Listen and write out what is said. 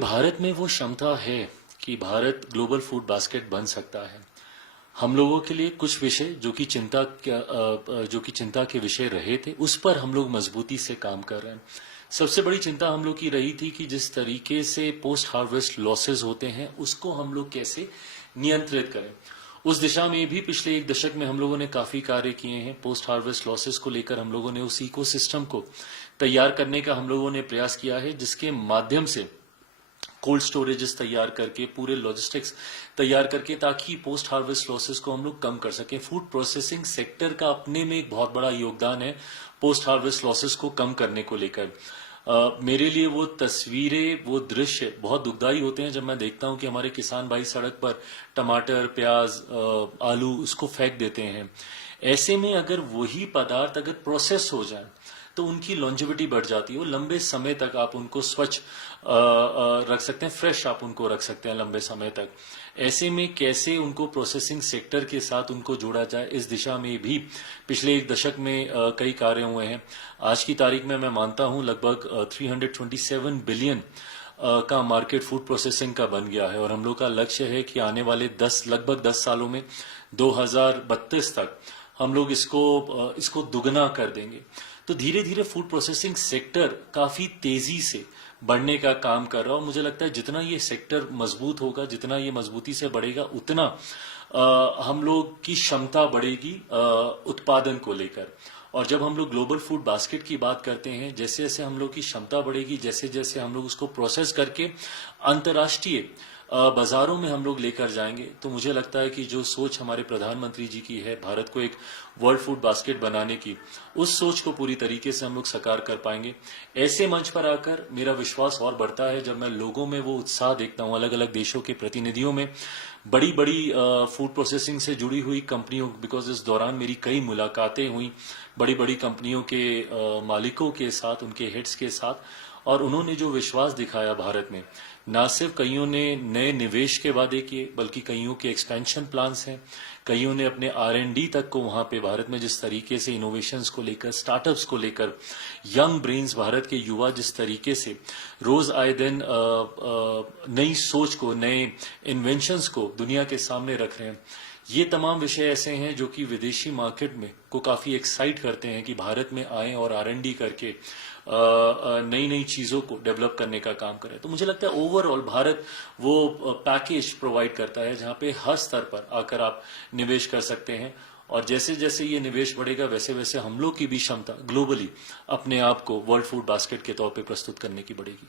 भारत में वो क्षमता है कि भारत ग्लोबल फूड बास्केट बन सकता है। हम लोगों के लिए कुछ विषय जो कि चिंता के विषय रहे थे, उस पर हम लोग मजबूती से काम कर रहे हैं। सबसे बड़ी चिंता हम लोग की रही थी कि जिस तरीके से पोस्ट हार्वेस्ट लॉसेस होते हैं, उसको हम लोग कैसे नियंत्रित करें। उस दिशा में भी पिछले एक दशक में हम लोगों ने काफी कार्य किए हैं। पोस्ट हार्वेस्ट लॉसेस को लेकर हम लोगों ने उस इकोसिस्टम को तैयार करने का हम लोगों ने प्रयास किया है, जिसके माध्यम से कोल्ड स्टोरेजेस तैयार करके, पूरे लॉजिस्टिक्स तैयार करके, ताकि पोस्ट हार्वेस्ट लॉसेस को हम लोग कम कर सकें। फूड प्रोसेसिंग सेक्टर का अपने में एक बहुत बड़ा योगदान है पोस्ट हार्वेस्ट लॉसेस को कम करने को लेकर। मेरे लिए वो तस्वीरें, वो दृश्य बहुत दुखदाई होते हैं जब मैं देखता हूं कि हमारे किसान भाई सड़क पर टमाटर, प्याज, आलू उसको फेंक देते हैं। ऐसे में अगर वही पदार्थ अगर प्रोसेस हो जाए तो उनकी लॉन्जिविटी बढ़ जाती है। वो लंबे समय तक आप उनको स्वच्छ रख सकते हैं, फ्रेश आप उनको रख सकते हैं लंबे समय तक। ऐसे में कैसे उनको प्रोसेसिंग सेक्टर के साथ उनको जोड़ा जाए, इस दिशा में भी पिछले एक दशक में कई कार्य हुए हैं। आज की तारीख में मैं मानता हूं लगभग 327 बिलियन का मार्केट फूड प्रोसेसिंग का बन गया है, और हम लोग का लक्ष्य है कि आने वाले लगभग 10 सालों में 2032 तक हम लोग इसको दुगना कर देंगे। तो धीरे धीरे फूड प्रोसेसिंग सेक्टर काफी तेजी से बढ़ने का काम कर रहा है, और मुझे लगता है जितना ये सेक्टर मजबूत होगा, जितना ये मजबूती से बढ़ेगा, उतना हम लोग की क्षमता बढ़ेगी उत्पादन को लेकर। और जब हम लोग ग्लोबल फूड बास्केट की बात करते हैं, जैसे जैसे हम लोग की क्षमता बढ़ेगी, जैसे जैसे हम लोग उसको प्रोसेस करके अंतर्राष्ट्रीय बाजारों में हम लोग लेकर जाएंगे, तो मुझे लगता है कि जो सोच हमारे प्रधानमंत्री जी की है भारत को एक वर्ल्ड फूड बास्केट बनाने की, उस सोच को पूरी तरीके से हम लोग साकार कर पाएंगे। ऐसे मंच पर आकर मेरा विश्वास और बढ़ता है जब मैं लोगों में वो उत्साह देखता हूं, अलग अलग देशों के प्रतिनिधियों में, बड़ी बड़ी फूड प्रोसेसिंग से जुड़ी हुई कंपनियों, बिकॉज इस दौरान मेरी कई मुलाकातें हुई बड़ी बड़ी कंपनियों के मालिकों के साथ, उनके हेड्स के साथ, और उन्होंने जो विश्वास दिखाया भारत में, न सिर्फ कईयों ने नए निवेश के वादे किए, बल्कि कईयों के एक्सपेंशन प्लान्स हैं। कईयों ने अपने R&D तक को वहां पे भारत में जिस तरीके से इनोवेशंस को लेकर, स्टार्टअप्स को लेकर, यंग ब्रेन्स, भारत के युवा जिस तरीके से रोज आए दिन नई सोच को, नए इन्वेंशंस को दुनिया के सामने रख रहे हैं, ये तमाम विषय ऐसे हैं जो कि विदेशी मार्केट में को काफी एक्साइट करते हैं कि भारत में आए और R&D करके नई नई चीजों को डेवलप करने का काम करें। तो मुझे लगता है ओवरऑल भारत वो पैकेज प्रोवाइड करता है जहां पे हर स्तर पर आकर आप निवेश कर सकते हैं, और जैसे जैसे ये निवेश बढ़ेगा, वैसे वैसे हम लोग की भी क्षमता ग्लोबली अपने आप को वर्ल्ड फूड बास्केट के तौर पे प्रस्तुत करने की बढ़ेगी।